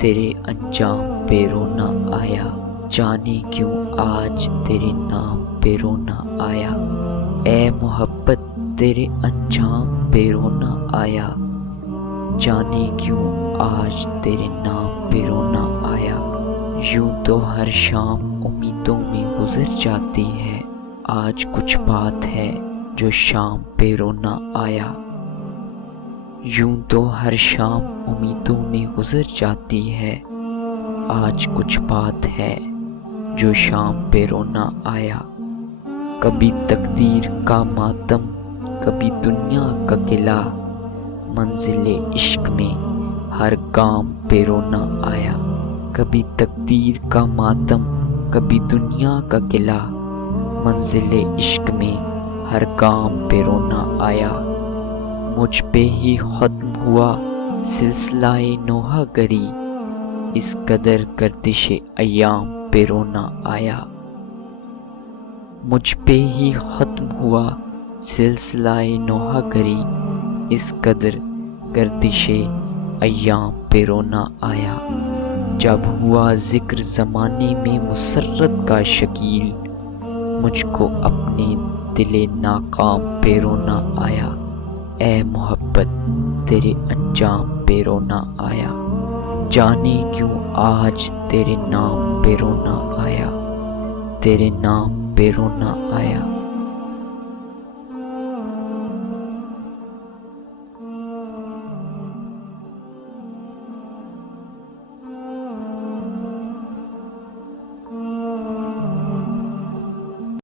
तेरे अंजाम पे रोना आया, जाने क्यों आज तेरे नाम पे रोना आया। ए मोहब्बत तेरे अंजाम पे रोना आया, जाने क्यों आज तेरे नाम पे रोना आया। यूं तो हर शाम उम्मीदों में गुजर जाती है, आज कुछ बात है जो शाम पे रोना आया। यूं तो हर शाम उम्मीदों में गुजर जाती है, आज कुछ बात है जो शाम पे रोना आया। कभी तकदीर का मातम, कभी दुनिया का गिला, मंजिले इश्क में हर गाम पे रोना आया। कभी तकदीर का मातम, कभी दुनिया का गिला, मंजिले इश्क में हर गाम पे रोना आया। मुझ पे ही खत्म हुआ सिलसिलाए नोहा गरी, इस कदर गर्दिशे अय्याम पे रोना आया। मुझ पे ही खत्म हुआ सिलसिलाए नोहा गरी, इस कदर गर्दिशे अय्याम पे रोना आया। जब हुआ जिक्र ज़माने में मुसर्रत का शकील, मुझको अपने दिले नाकाम पे रोना आया। ए मोहब्बत तेरे अंजाम पे रोना आया, जाने क्यों आज तेरे नाम पे रोना आया, तेरे नाम पे रोना आया।